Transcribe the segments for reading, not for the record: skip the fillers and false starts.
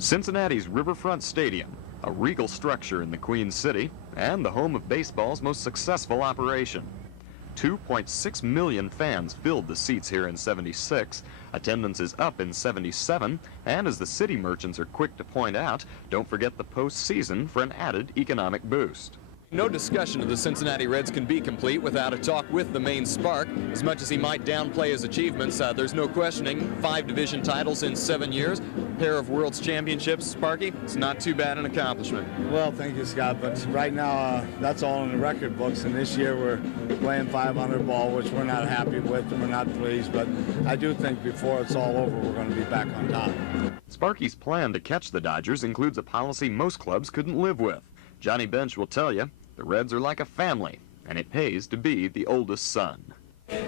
Cincinnati's Riverfront Stadium, a regal structure in the Queen City and the home of baseball's most successful operation. 2.6 million fans filled the seats here in '76. Attendance is up in '77, and as the city merchants are quick to point out, don't forget the postseason for an added economic boost. No discussion of the Cincinnati Reds can be complete without a talk with the main spark. As much as he might downplay his achievements, there's no questioning 5 division titles in 7 years, pair of World's Championships. Sparky, it's not too bad an accomplishment. Well, thank you, Scott, but right now that's all in the record books, and this year we're playing 500 ball, which we're not happy with and we're not pleased, but I do think before it's all over we're going to be back on top. Sparky's plan to catch the Dodgers includes a policy most clubs couldn't live with. Johnny Bench will tell you, the Reds are like a family, and it pays to be the oldest son.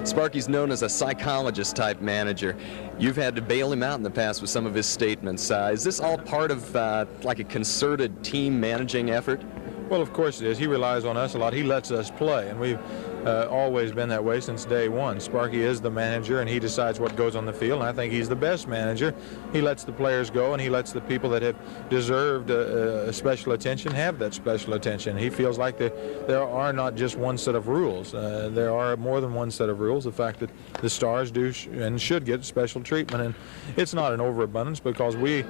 Sparky's known as a psychologist-type manager. You've had to bail him out in the past with some of his statements. Is this all part of like a concerted team managing effort? Well, of course it is. He relies on us a lot. He lets us play, and we've always been that way since day one. Sparky is the manager, and he decides what goes on the field, and I think he's the best manager. He lets the players go, and he lets the people that have deserved special attention have that special attention. He feels like there are not just one set of rules. There are more than one set of rules. The fact that the stars do and should get special treatment, and it's not an overabundance because we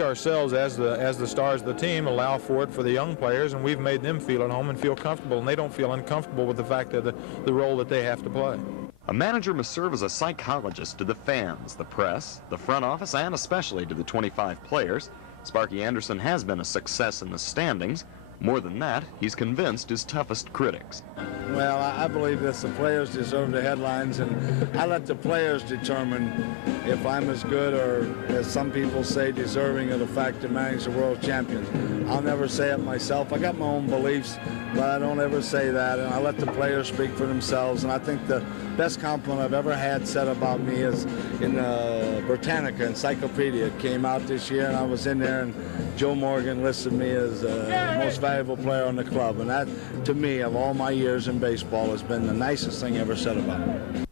ourselves, as the stars of the team, allow for it for the young players, and we've made them feel at home and feel comfortable, and they don't feel uncomfortable with the fact that the role that they have to play. A manager must serve as a psychologist to the fans, the press, the front office, and especially to the 25 players. Sparky Anderson has been a success in the standings. More than that, he's convinced his toughest critics. Well, I believe that the players deserve the headlines, and I let the players determine if I'm as good or, as some people say, deserving of the fact to manage the world champions. I'll never say it myself. I got my own beliefs, but I don't ever say that, and I let the players speak for themselves. And I think the best compliment I've ever had said about me is in the Britannica Encyclopedia. It came out this year, and I was in there, and Joe Morgan listed me as the most valuable player on the club. And that, to me, of all my years in baseball, has been the nicest thing ever said about me.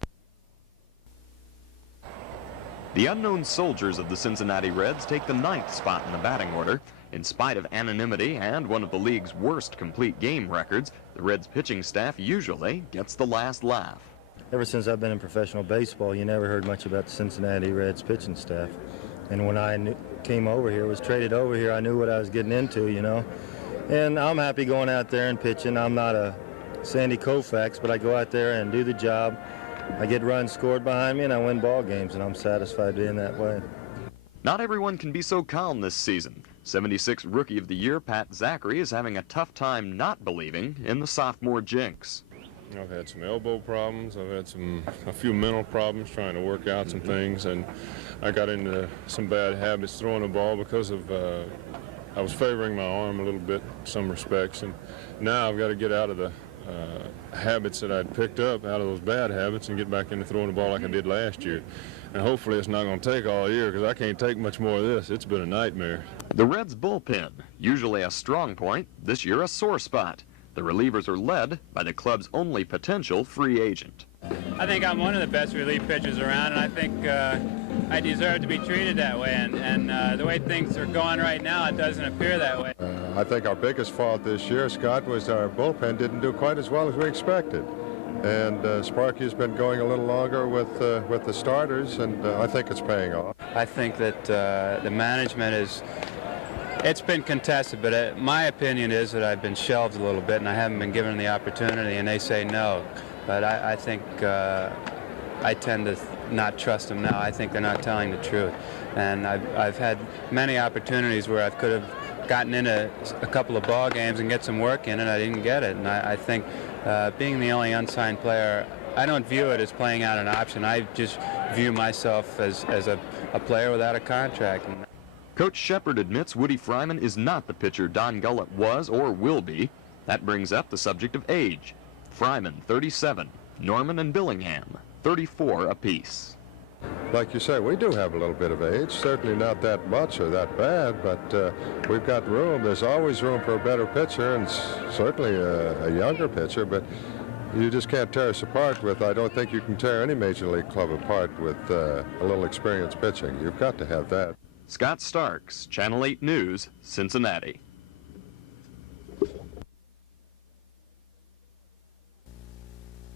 The unknown soldiers of the Cincinnati Reds take the 9th spot in the batting order. In spite of anonymity and one of the league's worst complete game records, the Reds pitching staff usually gets the last laugh. Ever since I've been in professional baseball, you never heard much about the Cincinnati Reds pitching staff. And when I came over here, was traded over here, I knew what I was getting into, you know. And I'm happy going out there and pitching. I'm not a Sandy Koufax, but I go out there and do the job. I get runs scored behind me, and I win ball games, and I'm satisfied being that way. Not everyone can be so calm this season. '76 Rookie of the Year Pat Zachary is having a tough time not believing in the sophomore jinx. I've had some elbow problems. I've had a few mental problems trying to work out some things, and I got into some bad habits throwing the ball because of I was favoring my arm a little bit in some respects, and now I've got to get out of the habits that I'd picked up, out of those bad habits, and get back into throwing the ball like I did last year. And hopefully it's not going to take all year, because I can't take much more of this. It's been a nightmare. The Reds' bullpen, usually a strong point, this year a sore spot. The relievers are led by the club's only potential free agent. I think I'm one of the best relief pitchers around, and I think I deserve to be treated that way. And the way things are going right now, it doesn't appear that way. I think our biggest fault this year, Scott, was our bullpen didn't do quite as well as we expected. And Sparky's been going a little longer with the starters, and I think it's paying off. I think that the management it's been contested, but my opinion is that I've been shelved a little bit, and I haven't been given the opportunity, and they say no. But I think I tend to not trust them now. I think they're not telling the truth. And I've had many opportunities where I could have gotten into a couple of ball games and get some work in, and I didn't get it. And I think being the only unsigned player, I don't view it as playing out an option. I just view myself as a player without a contract. Coach Shepard admits Woody Fryman is not the pitcher Don Gullett was or will be. That brings up the subject of age. Fryman, 37. Norman and Billingham, 34 apiece. Like you say, we do have a little bit of age, certainly not that much or that bad, but we've got room. There's always room for a better pitcher, and certainly a younger pitcher, but you just can't tear us apart with, I don't think you can tear any major league club apart with a little experience pitching. You've got to have that. Scott Starks, Channel 8 News, Cincinnati.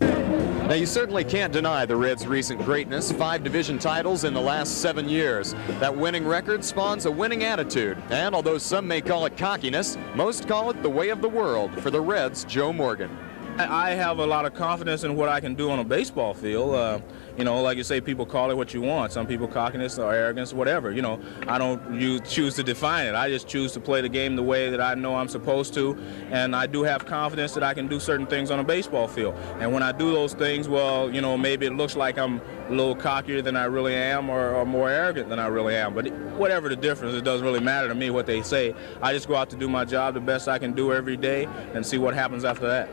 Now, you certainly can't deny the Reds' recent greatness. 5 division titles in the last 7 years. That winning record spawns a winning attitude. And although some may call it cockiness, most call it the way of the world for the Reds' Joe Morgan. I have a lot of confidence in what I can do on a baseball field. You know, like you say, people call it what you want. Some people cockiness or arrogance, whatever. You know, I don't choose to define it. I just choose to play the game the way that I know I'm supposed to. And I do have confidence that I can do certain things on a baseball field. And when I do those things, well, you know, maybe it looks like I'm a little cockier than I really am or more arrogant than I really am. But whatever the difference, it doesn't really matter to me what they say. I just go out to do my job the best I can do every day and see what happens after that.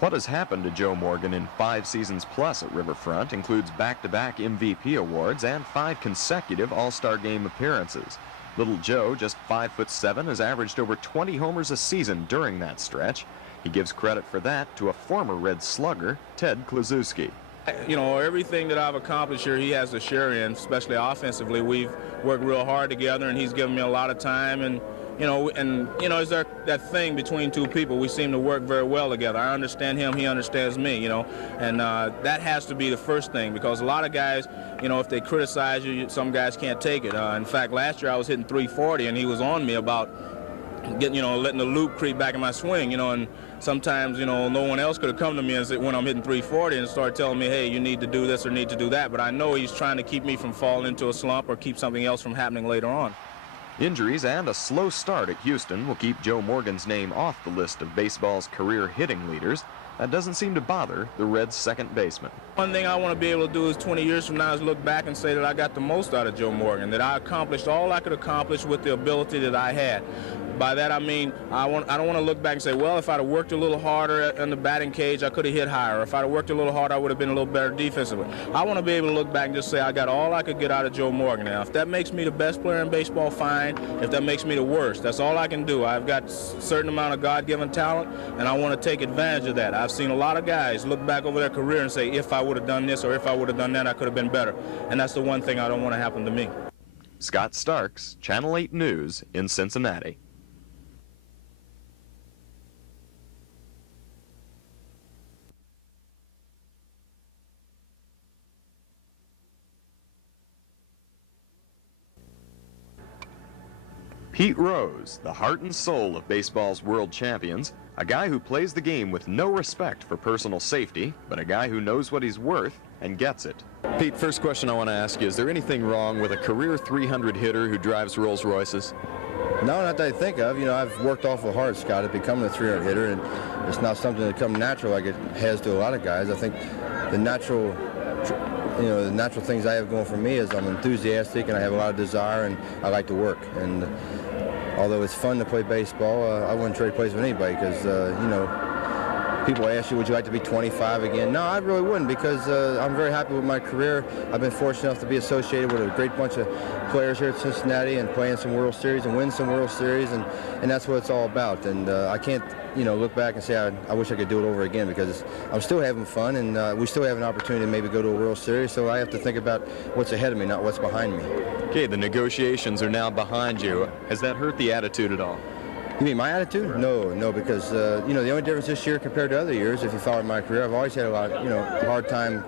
What has happened to Joe Morgan in 5 seasons plus at Riverfront includes back-to-back MVP awards and 5 consecutive All-Star Game appearances. Little Joe, just 5'7", has averaged over 20 homers a season during that stretch. He gives credit for that to a former Red slugger, Ted Kluszewski. You know, everything that I've accomplished here, he has a share in, especially offensively. We've worked real hard together, and he's given me a lot of time. And you know, is there that thing between two people? We seem to work very well together. I understand him, he understands me, you know, and that has to be the first thing, because a lot of guys, you know, if they criticize you, some guys can't take it. In fact, last year I was hitting 340, and he was on me about getting, you know, letting the loop creep back in my swing, you know, and sometimes, you know, no one else could have come to me and said, when I'm hitting 340 and start telling me, hey, you need to do this or need to do that, but I know he's trying to keep me from falling into a slump or keep something else from happening later on. Injuries and a slow start at Houston will keep Joe Morgan's name off the list of baseball's career hitting leaders. That doesn't seem to bother the Reds' second baseman. One thing I want to be able to do is 20 years from now is look back and say that I got the most out of Joe Morgan, that I accomplished all I could accomplish with the ability that I had. By that I mean I don't want to look back and say, well, if I'd have worked a little harder in the batting cage, I could have hit higher. If I'd have worked a little harder, I would have been a little better defensively. I want to be able to look back and just say I got all I could get out of Joe Morgan. Now, if that makes me the best player in baseball, fine. If that makes me the worst, that's all I can do. I've got a certain amount of God-given talent, and I want to take advantage of that. I've seen a lot of guys look back over their career and say, if I would have done this or if I would have done that, I could have been better. And that's the one thing I don't want to happen to me. Scott Starks, Channel 8 News in Cincinnati. Pete Rose, the heart and soul of baseball's world champions, a guy who plays the game with no respect for personal safety, but a guy who knows what he's worth and gets it. Pete, first question I want to ask you, is there anything wrong with a career 300 hitter who drives Rolls Royces? No, not that I think of. You know, I've worked awful hard, Scott, at becoming a 300 hitter, and it's not something that comes natural like it has to a lot of guys. I think the natural things I have going for me is I'm enthusiastic and I have a lot of desire and I like to work. And although it's fun to play baseball, I wouldn't trade places with anybody because, you know, people ask you, would you like to be 25 again? No, I really wouldn't, because I'm very happy with my career. I've been fortunate enough to be associated with a great bunch of players here at Cincinnati and playing some World Series and win some World Series, and that's what it's all about. And I can't, you know, look back and say I wish I could do it over again, because I'm still having fun, and we still have an opportunity to maybe go to a World Series, so I have to think about what's ahead of me, not what's behind me. Okay, the negotiations are now behind you. Has that hurt the attitude at all? You mean my attitude? No, because, you know, the only difference this year compared to other years, if you followed my career, I've always had a lot of, you know, hard time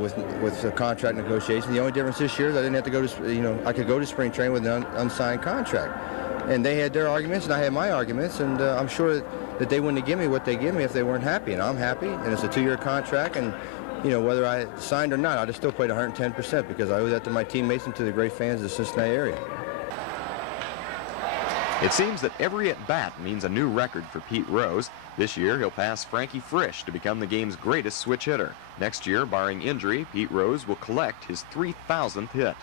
with the contract negotiations. The only difference this year is I didn't have to go to, you know, I could go to spring training with an unsigned contract. And they had their arguments and I had my arguments, and I'm sure that they wouldn't have given me what they give me if they weren't happy. And I'm happy, and it's a 2-year contract, and, you know, whether I signed or not, I'd have still played 110% because I owe that to my teammates and to the great fans of the Cincinnati area. It seems that every at-bat means a new record for Pete Rose. This year, he'll pass Frankie Frisch to become the game's greatest switch hitter. Next year, barring injury, Pete Rose will collect his 3,000th hit.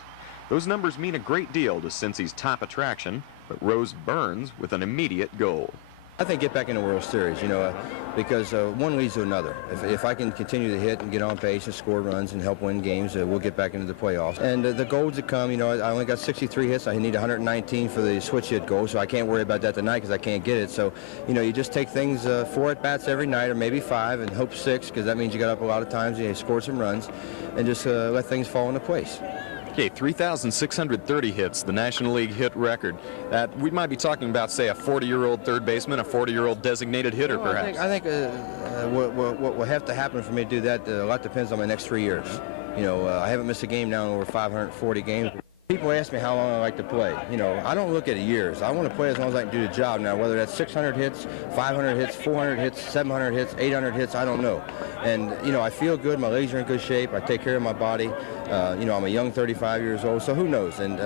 Those numbers mean a great deal to Cincy's top attraction, but Rose burns with an immediate goal. I think get back in the World Series, you know, because one leads to another. If I can continue to hit and get on base and score runs and help win games, we'll get back into the playoffs. And the goals that come, you know, I only got 63 hits. I need 119 for the switch hit goal, so I can't worry about that tonight because I can't get it. So, you know, you just take things 4 at-bats every night, or maybe 5, and hope 6, because that means you got up a lot of times and you score some runs, and just let things fall into place. Okay, 3,630 hits, the National League hit record. That we might be talking about, say, a 40-year-old third baseman, a 40-year-old designated hitter, Well, perhaps. I think what will have to happen for me to do that, a lot depends on my next 3 years. You know, I haven't missed a game now in over 540 games. People ask me how long I like to play. You know, I don't look at years. I want to play as long as I can do the job. Now, whether that's 600 hits, 500 hits, 400 hits, 700 hits, 800 hits, I don't know. And, you know, I feel good. My legs are in good shape. I take care of my body. You know, I'm a young 35 years old, so who knows? And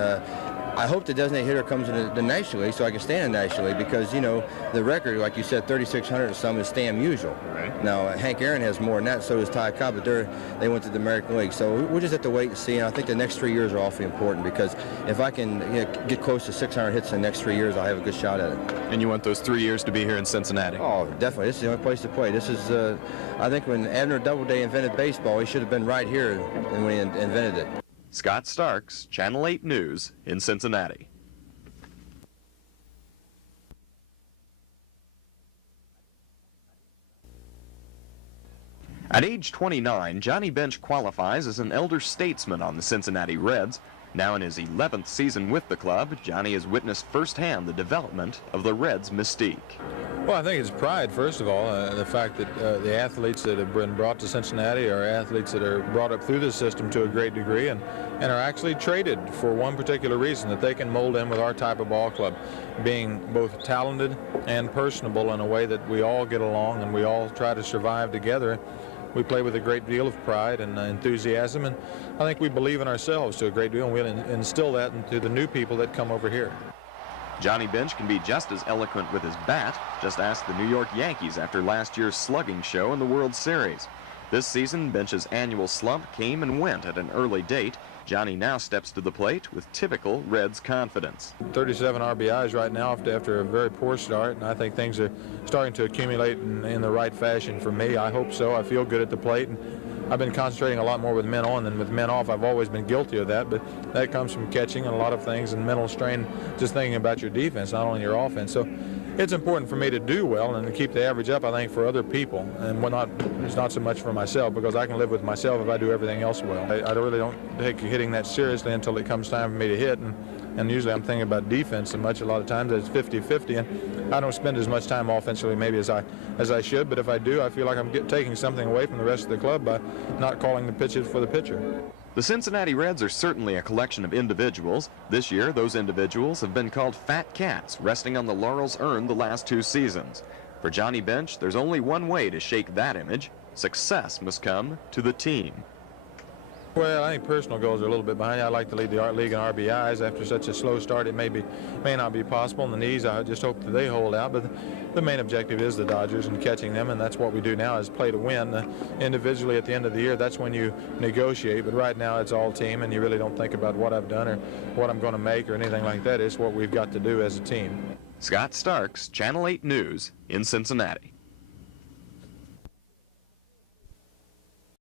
I hope the designated hitter comes in the National League so I can stay in the National League because, you know, the record, like you said, 3,600 and some is damn usual. Right. Now, Hank Aaron has more than that, so does Ty Cobb, but they went to the American League. So we'll just have to wait and see, and I think the next 3 years are awfully important because if I can get close to 600 hits in the next 3 years, I'll have a good shot at it. And you want those 3 years to be here in Cincinnati? Oh, definitely. This is the only place to play. This is, I think when Abner Doubleday invented baseball, he should have been right here when he invented it. Scott Starks, Channel 8 News in Cincinnati. At age 29, Johnny Bench qualifies as an elder statesman on the Cincinnati Reds. Now in his 11th season with the club, Johnny has witnessed firsthand the development of the Reds' mystique. Well, I think it's pride, first of all, the fact that the athletes that have been brought to Cincinnati are athletes that are brought up through the system to a great degree and are actually traded for one particular reason, that they can mold in with our type of ball club, being both talented and personable in a way that we all get along and we all try to survive together. We play with a great deal of pride and enthusiasm, and I think we believe in ourselves to a great deal, and we'll instill that into the new people that come over here. Johnny Bench can be just as eloquent with his bat. Just ask the New York Yankees after last year's slugging show in the World Series. This season, Bench's annual slump came and went at an early date. Johnny now steps to the plate with typical Reds confidence. 37 RBIs right now after a very poor start, and I think things are starting to accumulate in the right fashion for me. I hope so. I feel good at the plate, and I've been concentrating a lot more with men on than with men off. I've always been guilty of that, but that comes from catching and a lot of things and mental strain, just thinking about your defense, not only your offense. So it's important for me to do well and to keep the average up, I think, for other people, and it's not so much for myself, because I can live with myself if I do everything else well. I really don't take hitting that seriously until it comes time for me to hit, and usually I'm thinking about defense so much. A lot of times it's 50-50, and I don't spend as much time offensively maybe as I should, but if I do, I feel like I'm taking something away from the rest of the club by not calling the pitches for the pitcher. The Cincinnati Reds are certainly a collection of individuals. This year, those individuals have been called fat cats, resting on the laurels earned the last 2 seasons. For Johnny Bench, there's only one way to shake that image. Success must come to the team. Well, I think personal goals are a little bit behind. I'd like to lead the league in RBIs. After such a slow start, it may not be possible. And the knees, I just hope that they hold out. But the main objective is the Dodgers and catching them, and that's what we do now is play to win. Individually, at the end of the year, that's when you negotiate. But right now, it's all team, and you really don't think about what I've done or what I'm going to make or anything like that. It's what we've got to do as a team. Scott Starks, Channel 8 News in Cincinnati.